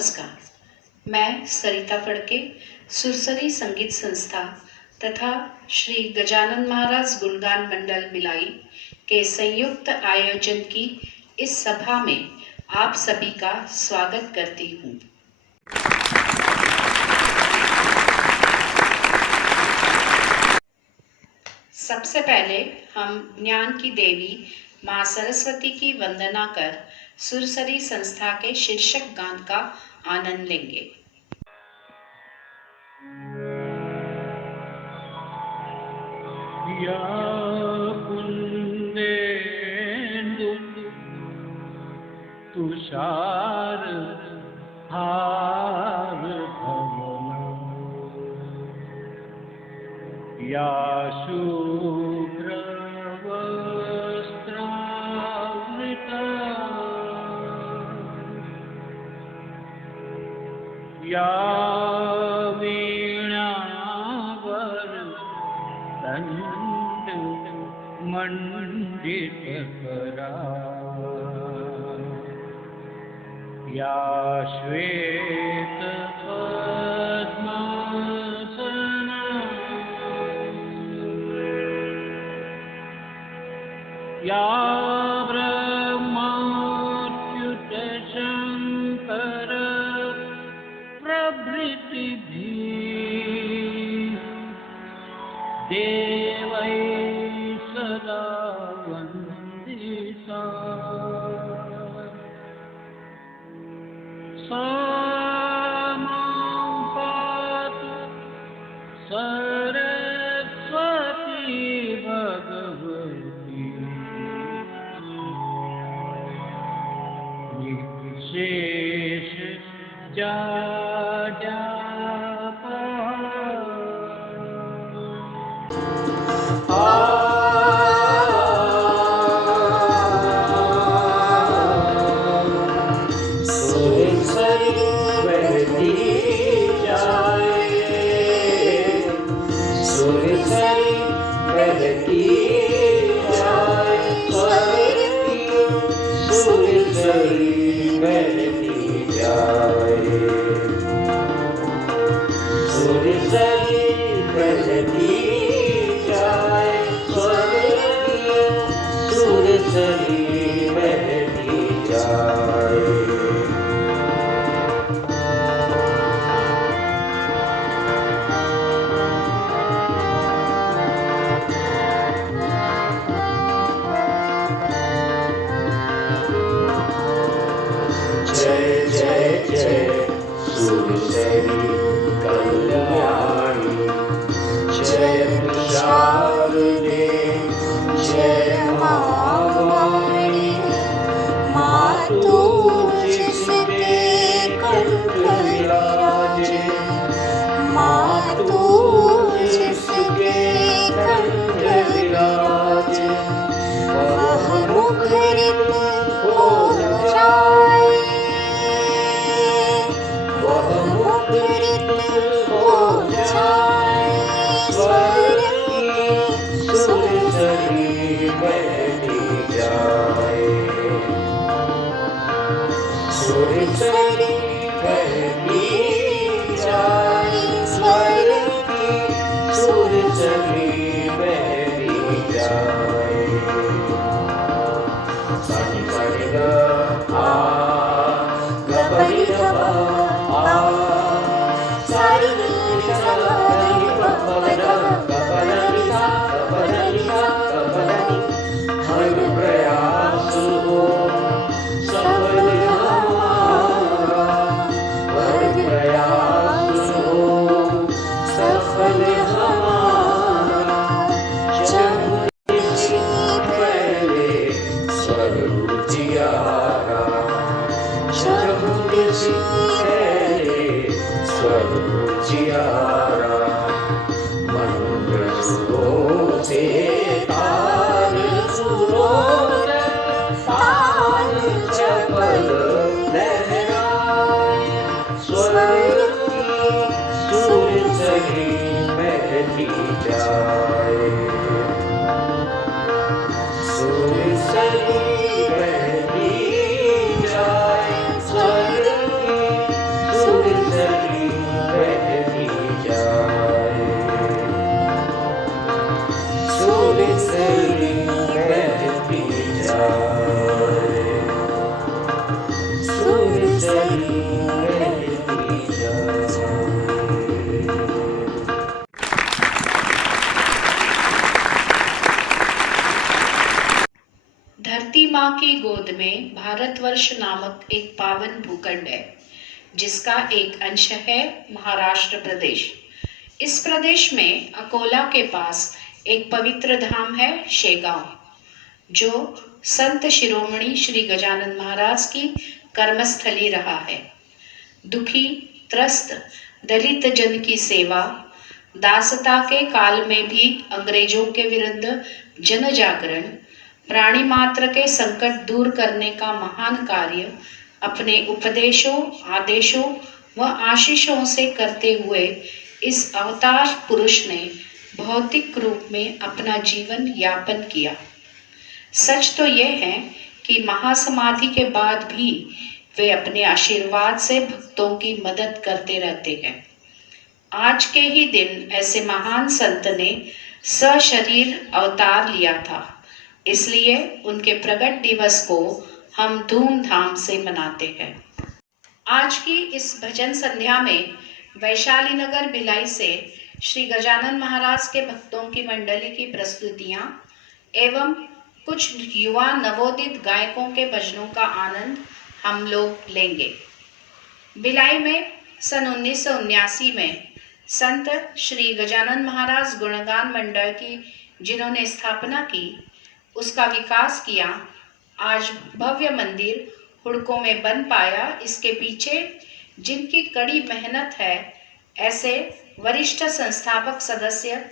नमस्कार, मैं सरिता फड़के सुरसरी संगीत संस्था तथा श्री गजानन महाराज गुणगान मंडल भिलाई के संयुक्त आयोजन की इस सभा में आप सभी का स्वागत करती हूँ। सबसे पहले हम ज्ञान की देवी माँ सरस्वती की वंदना कर सुरसरी संस्था के शीर्षक गान का आनंद लेंगे। या कुंदेन्दु तुषार हार भवना या शुभ्रवस्त्रावृता या मंडितकरा या श्वेत पद्मासना या ब्रह्माच्युत शंकर प्रभृतिभिः देवै सदा वन्दिता सा मां पातु सरस्वती भगवती निर्विशेष धरती माँ की गोद में भारतवर्ष नामक एक पावन भूखंड है, जिसका एक अंश है महाराष्ट्र प्रदेश। इस प्रदेश में अकोला के पास एक पवित्र धाम है शेगांव, जो संत शिरोमणि श्री गजानन महाराज की कर्मस्थली रहा है। दुखी, त्रस्त, दलित जन की सेवा, दासता के काल में भी अंग्रेजों के विरुद्ध जन जागरण, प्राणी मात्र के संकट दूर करने का महान कार्य अपने उपदेशों, आदेशों व आशीषों से करते हुए इस अवतार पुरुष ने भौतिक रूप में अपना जीवन यापन किया। सच तो यह है कि महासमाधि के बाद भी वे अपने आशीर्वाद से भक्तों की मदद करते रहते हैं। आज के ही दिन ऐसे महान संत ने सशरीर अवतार लिया था, इसलिए उनके प्रकट दिवस को हम धूमधाम से मनाते हैं। आज की इस भजन संध्या में वैशाली नगर भिलाई से श्री गजानन महाराज के भक्तों की मंडली की प्रस्तुतियां एवं कुछ युवा नवोदित गायकों के भजनों का आनंद हम लोग लेंगे। भिलाई में सन 1979 में संत श्री गजानन महाराज गुणगान मंडल की जिन्होंने स्थापना की, उसका विकास किया, आज भव्य मंदिर हुड़कों में बन पाया। इसके पीछे जिनकी कड़ी मेहनत है, ऐसे वरिष्ठ संस्थापक सदस्य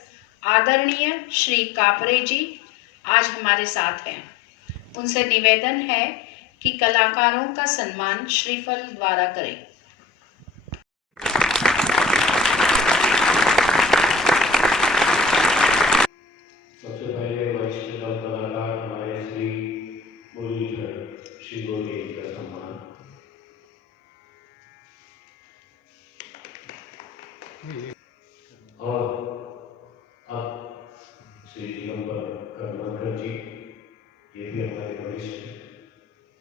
आदरणीय श्री कापरे जी आज हमारे साथ हैं। उनसे निवेदन है कि कलाकारों का सम्मान श्रीफल द्वारा करें। सबसे पहले वरिष्ठ कलाकार हमारे श्री मुरलीधर श्री गोरे का सम्मान। और अब श्री दिगंबर कर्मकर जी, ये भी हमारे वरिष्ठ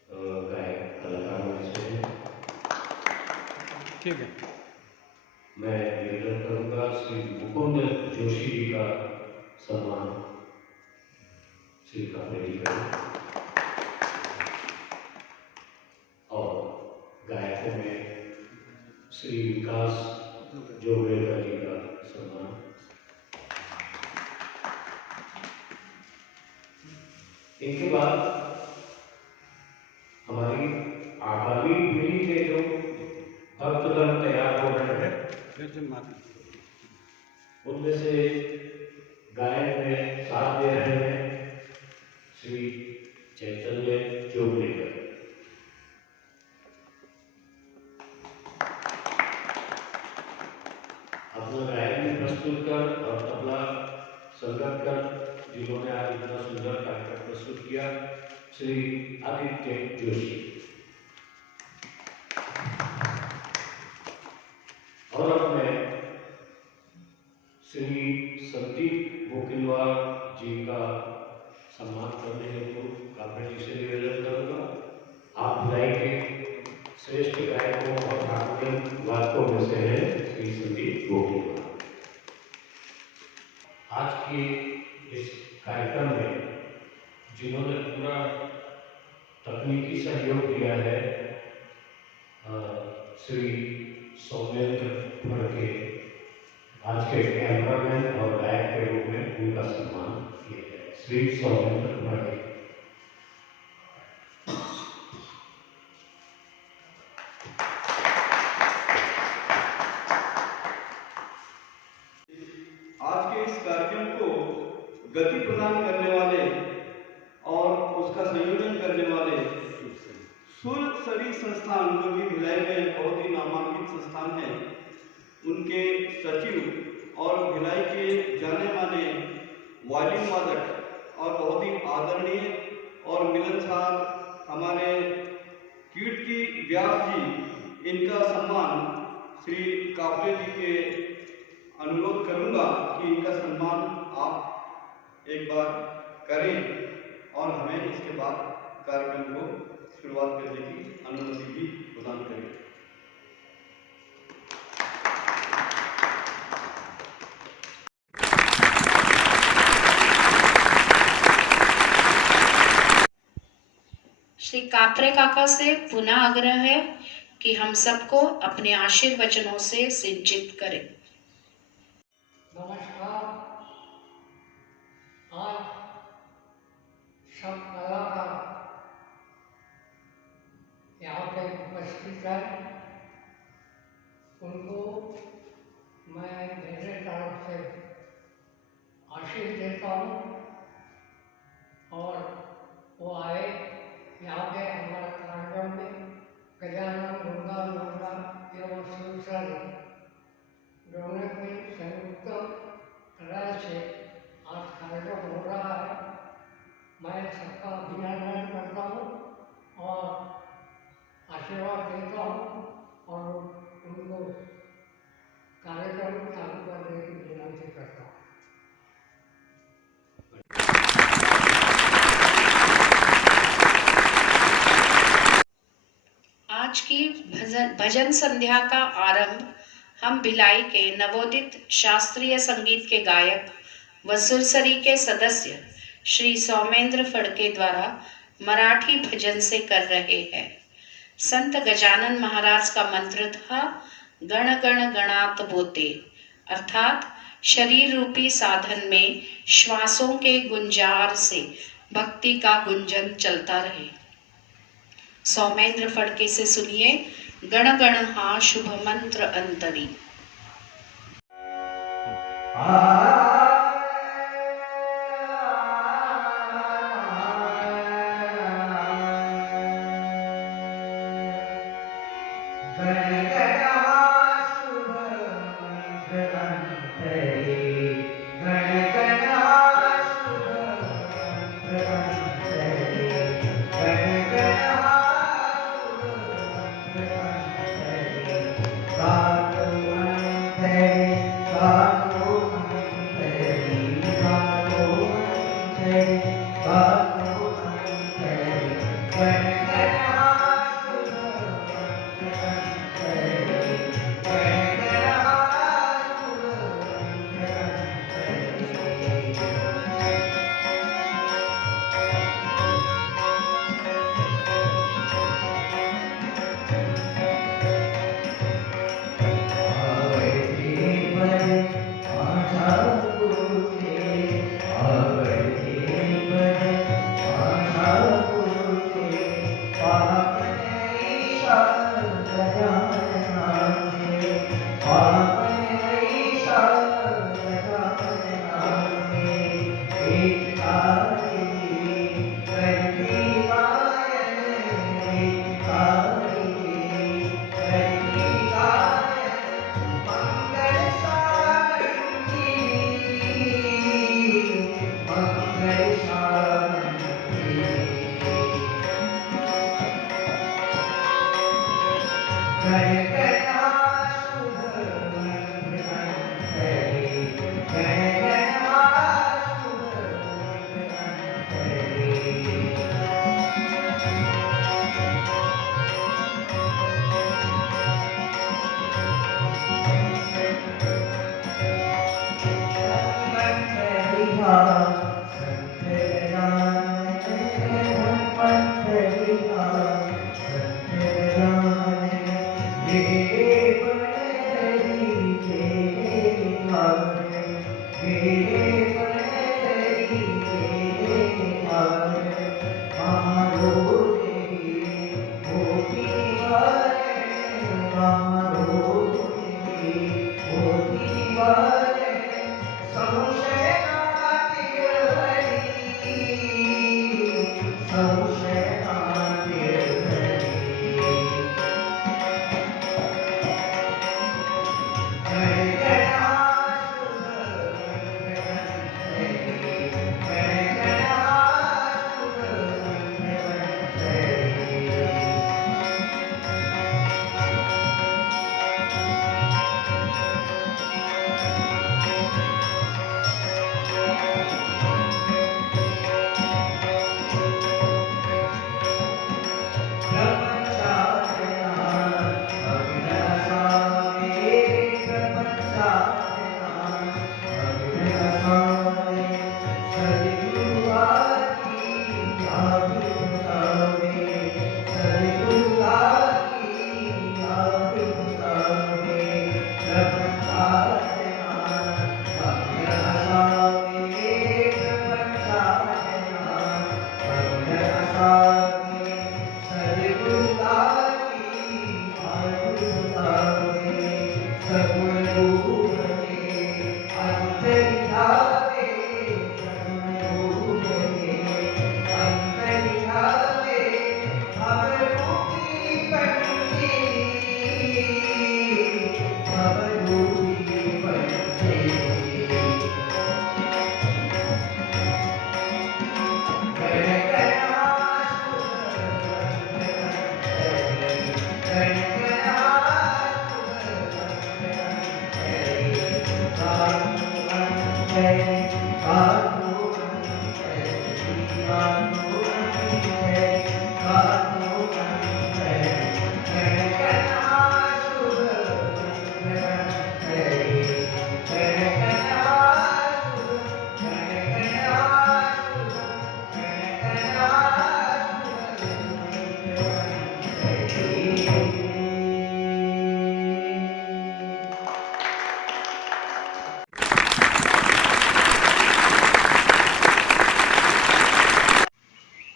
गायक कलाकारों में से हैं। ठीक है। मैं निवेदन करूँगा श्री मुकुंद जोशी जी का सम्मान श्री कापरे जी करें। और गायकों में श्री विकास जोगेगा जी का सम्मान। इनके बाद हमारी आगामी पीढ़ी के जो भक्तगण तैयार हो रहे हैं, उनमें से गायन में साथ दे रहे हैं श्री चैतन्य जोगलेकर। अपना गायन में प्रस्तुत कर और तबला संगत कर जिन्होंने आज इतना सुंदर कार्यक्रम प्रस्तुत किया, श्री आदित्य जोशी। और अब मैं श्री संदीप बोकिलवार जी का सम्मान करने हेतु कापरे जी से निवेदन करूँगा। आप भिलाई के श्रेष्ठ गायकों और हारमोनियम वादकों में से हैं श्री संदीप बोकिलवार। आज के इस कार्यक्रम में जिन्होंने पूरा तकनीकी सहयोग दिया है, श्री सौमेंद्र फड़के आज के कैमरामैन और गायक के रूप में उनका सम्मान किया जाए। श्री सौमेंद्र फड़के। आज के इस कार्यक्रम को गति प्रदान करने वाले और उसका संयोजन करने वाले सुरसरी संस्थान, जो कि भिलाई में बहुत ही नामांकित संस्थान है, उनके सचिव और भिलाई के जाने माने वायलिन वादक और बहुत ही आदरणीय और मिलनसार हमारे कीर्ति व्यास जी, इनका सम्मान श्री कापरे जी के अनुरोध करूंगा कि इनका सम्मान आप एक बार करें और हमें इसके बाद कार्यक्रम को शुरुआत करने की अनुमति भी प्रदान करें। श्री कापरे काका से पुनः आग्रह है कि हम सबको अपने आशीर्वचनों से सिंचित करें। नमस्कार। आज सब कलाकार यहाँ पे उपस्थित है, उनको मैं मेरे तरफ से आशीष देता हूँ और वो आए यहाँ पे हमारे कार्यक्रम में गजानन गुणगान मंडल एवं सुरसरी दोनों के संयुक्त तरह से आज कार्यक्रम हो रहा है। मैं सबका अभिनंदन करता हूँ और आशीर्वाद देता हूँ और उनको कार्यक्रम चालू करने की विनती करता हूँ। आज की भजन संध्या का आरंभ हम भिलाई के नवोदित शास्त्रीय संगीत के गायक व सुरसरी के सदस्य श्री सौमेंद्र फड़के द्वारा मराठी भजन से कर रहे हैं। संत गजानन महाराज का मंत्र था गण गण गणात बोते, अर्थात शरीर रूपी साधन में श्वासों के गुंजार से भक्ति का गुंजन चलता रहे। सौमेंद्र फड़के से सुनिए गण गण हा शुभ मंत्र अंतरी।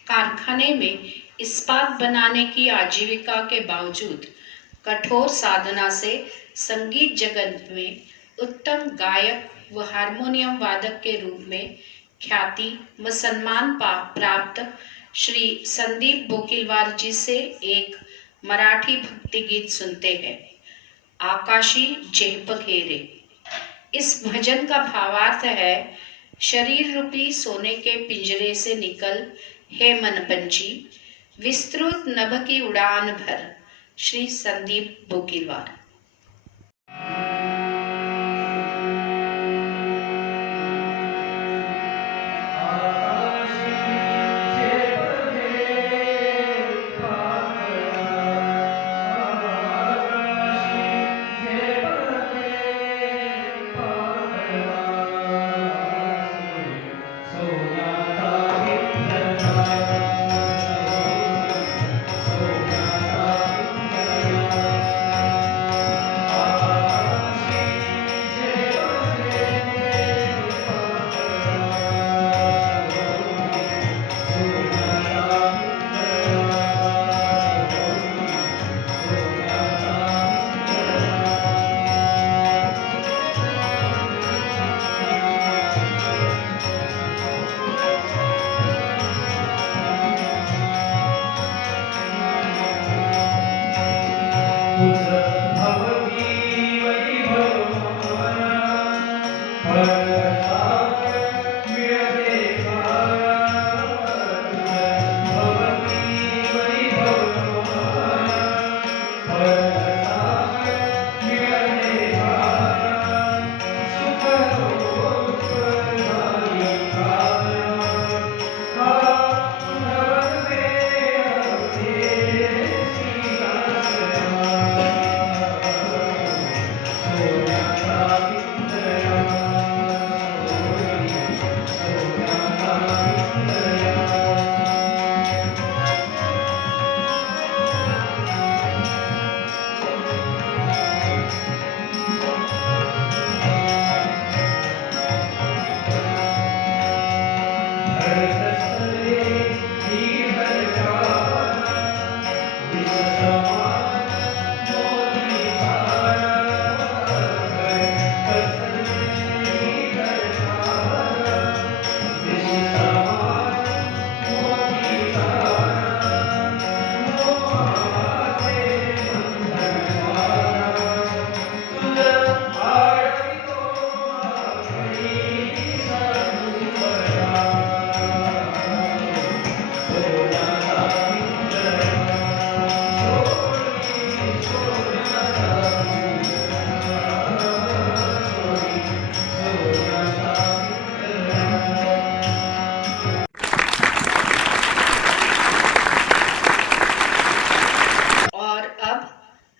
कारखाने में इस्पात बनाने की आजीविका के बावजूद कठोर साधना से संगीत जगत में उत्तम गायक व हारमोनियम वादक के रूप में ख्याति व सम्मान प्राप्त श्री संदीप बोकिलवार जी से एक मराठी भक्ति गीत सुनते हैं, आकाशी जेह घेरे। इस भजन का भावार्थ है, शरीर रूपी सोने के पिंजरे से निकल हे मन पंछी, विस्तृत नभ की उड़ान भर। श्री संदीप बोकिलवार।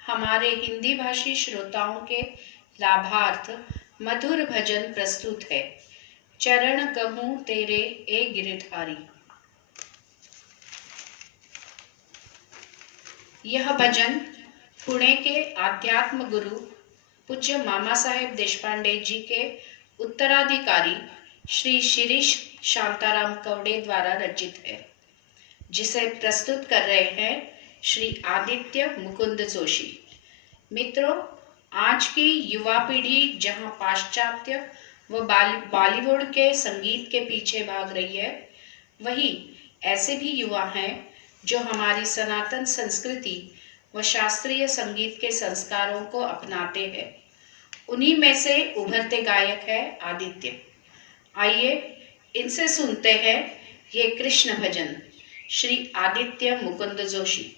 हमारे हिंदी भाषी श्रोताओं के लाभार्थ मधुर भजन प्रस्तुत है। चरण कहूँ तेरे ए गिरधारी। यह भजन पुणे के आध्यात्म गुरु पूज्य मामा साहेब देशपांडे जी के उत्तराधिकारी श्री शिरीष शांताराम कवड़े द्वारा रचित है। जिसे प्रस्तुत कर रहे हैं श्री आदित्य मुकुंद जोशी। मित्रों, आज की युवा पीढ़ी जहां पाश्चात्य व बॉलीवुड के संगीत के पीछे भाग रही है, वहीं ऐसे भी युवा हैं जो हमारी सनातन संस्कृति व शास्त्रीय संगीत के संस्कारों को अपनाते हैं। उन्हीं में से उभरते गायक है आदित्य। आइए इनसे सुनते हैं ये कृष्ण भजन। श्री आदित्य मुकुंद जोशी।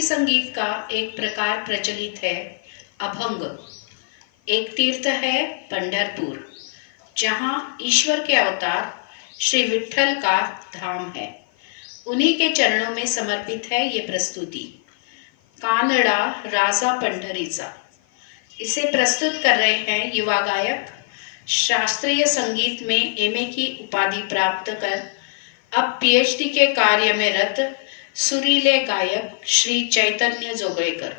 शास्त्रीय संगीत का एक प्रकार प्रचलित है, अभंग। एक तीर्थ है पंढरपुर, जहाँ ईश्वर के अवतार श्री विठ्ठल का धाम है। उन्हीं के चरणों में समर्पित है ये प्रस्तुति, कानड़ा राजा पंढरीचा। इसे प्रस्तुत कर रहे हैं युवा गायक, शास्त्रीय संगीत में एमए की उपाधि प्राप्त कर अब पीएचडी के कार्य में रत सुरीले गायक श्री चैतन्य जोगळेकर।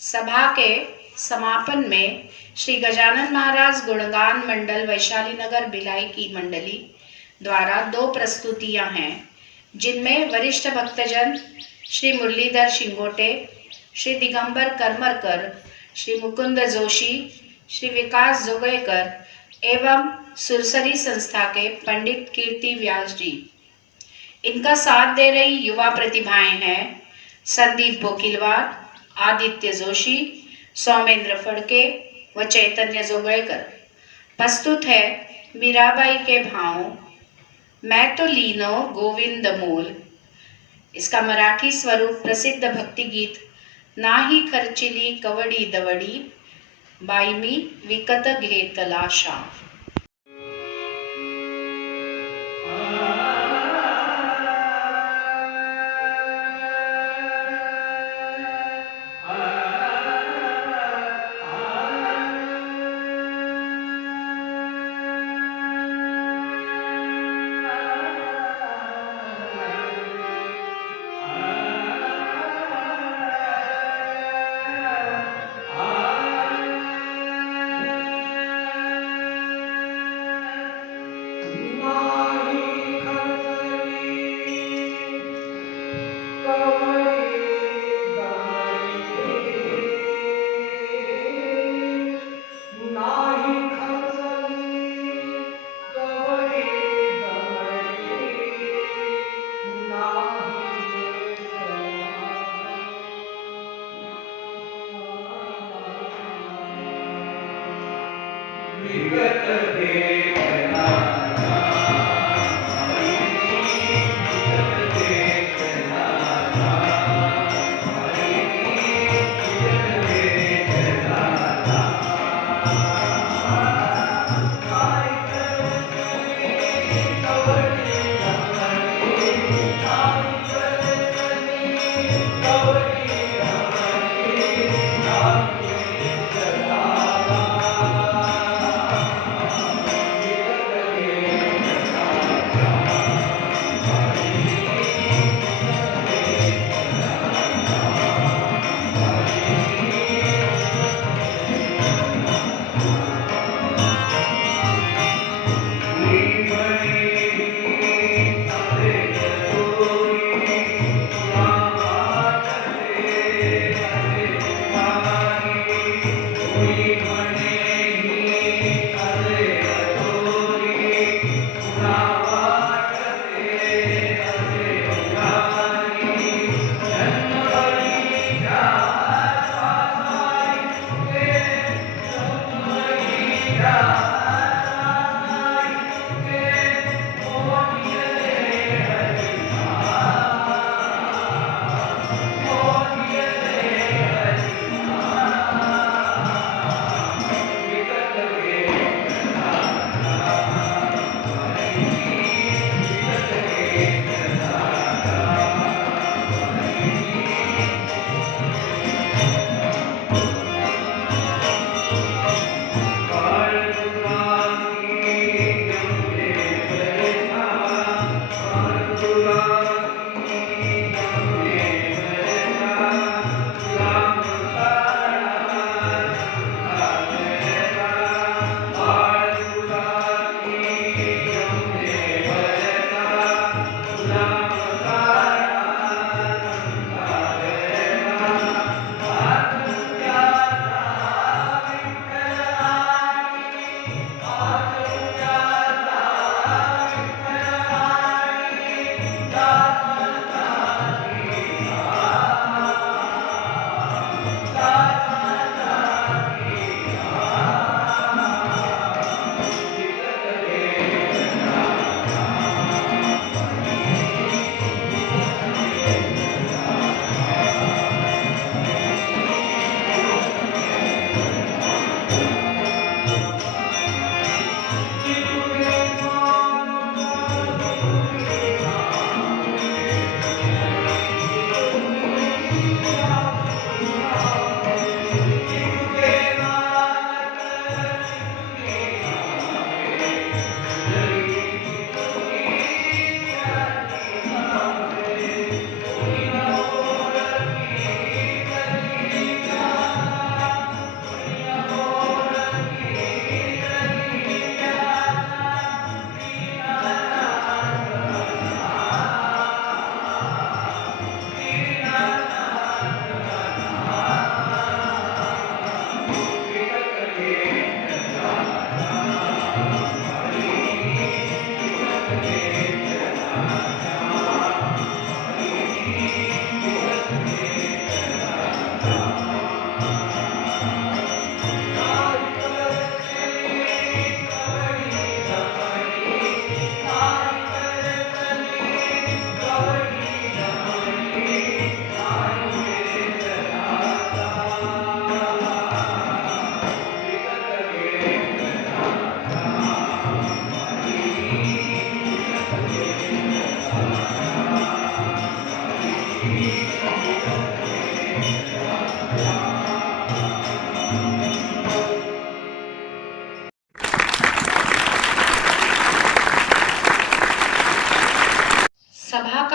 सभा के समापन में श्री गजानन महाराज गुणगान मंडल वैशाली नगर भिलाई की मंडली द्वारा 2 प्रस्तुतियां हैं, जिनमें वरिष्ठ भक्तजन श्री मुरलीधर शिंगोटे, श्री दिगंबर करमरकर, श्री मुकुंद जोशी, श्री विकास जोगेकर एवं सुरसरी संस्था के पंडित कीर्ति व्यास जी। इनका साथ दे रही युवा प्रतिभाएं हैं संदीप बोकिलवार, आदित्य जोशी, सौमेंद्र फड़के व चैतन्य जोगेकर। प्रस्तुत है मीराबाई के भाव मैं तो लीनो गोविंद मोल। इसका मराठी स्वरूप प्रसिद्ध भक्ति गीत नाही खर्चिली कवडी दवडी बाई मी विकत घेतला शा।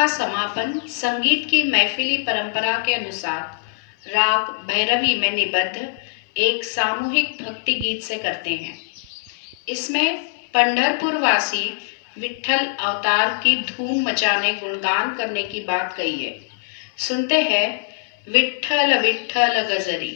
का समापन संगीत की महफिली परंपरा के अनुसार राग भैरवी में निबद्ध एक सामूहिक भक्ति गीत से करते हैं। इसमें पंढरपुर वासी विट्ठल अवतार की धूम मचाने गुणगान करने की बात कही है। सुनते हैं विट्ठल विट्ठल गजरी।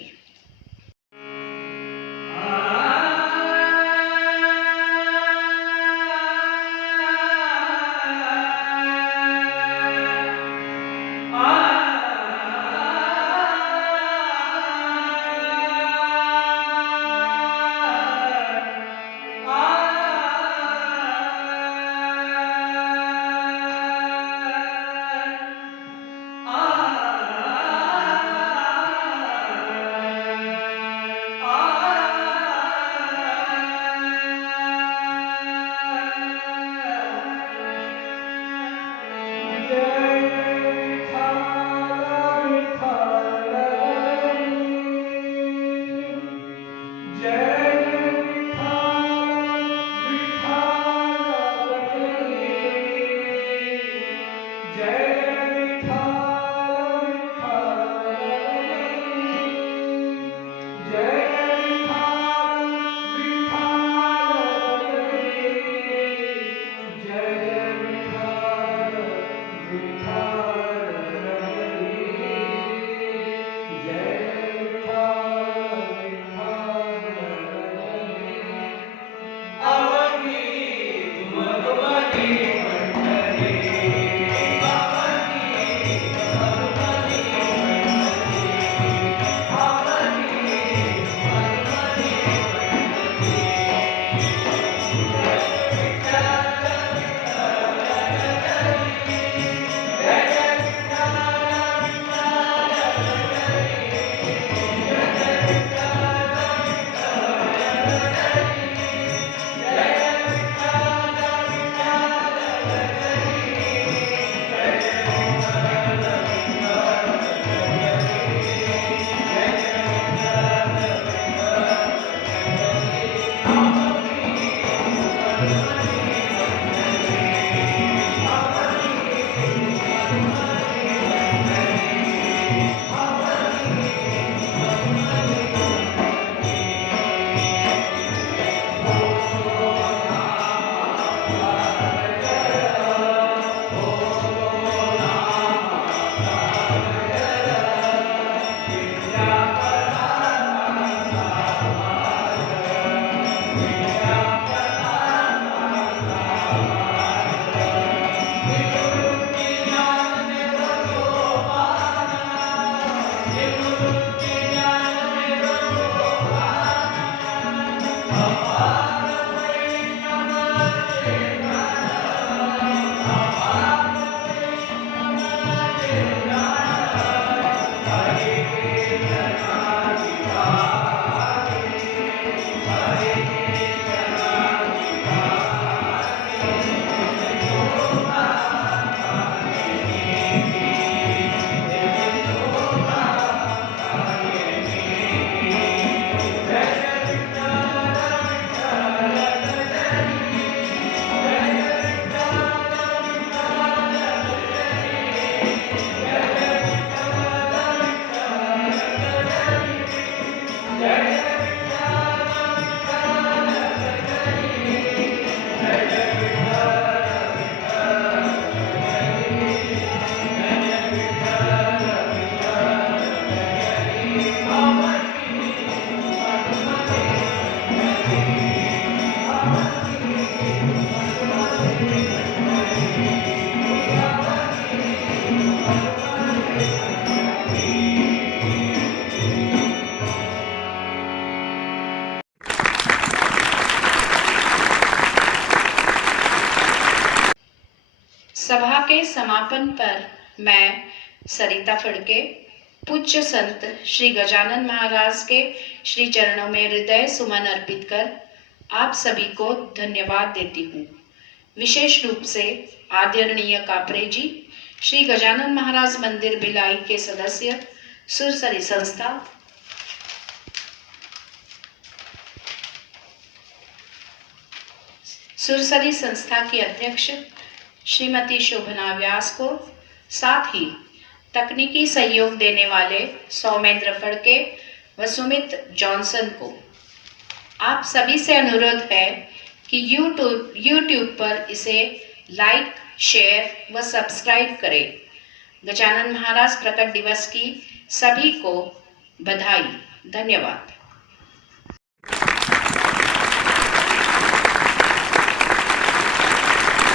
सभा के समापन पर मैं सरिता फड़के पूज्य संत श्री गजानन महाराज के श्री चरणों में हृदय सुमन अर्पित कर आप सभी को धन्यवाद देती हूँ। विशेष रूप से आदरणीय कापरे जी, श्री गजानन महाराज मंदिर भिलाई के सदस्य, सुरसरी संस्था, सुरसरी संस्था की अध्यक्ष श्रीमती शोभना व्यास को साथ ही तकनीकी सहयोग देने वाले सौमेंद्र फड़के व सुमित जॉनसन को। आप सभी से अनुरोध है कि यूट्यूब पर इसे लाइक, शेयर व सब्सक्राइब करें। गजानन महाराज प्रकट दिवस की सभी को बधाई। धन्यवाद।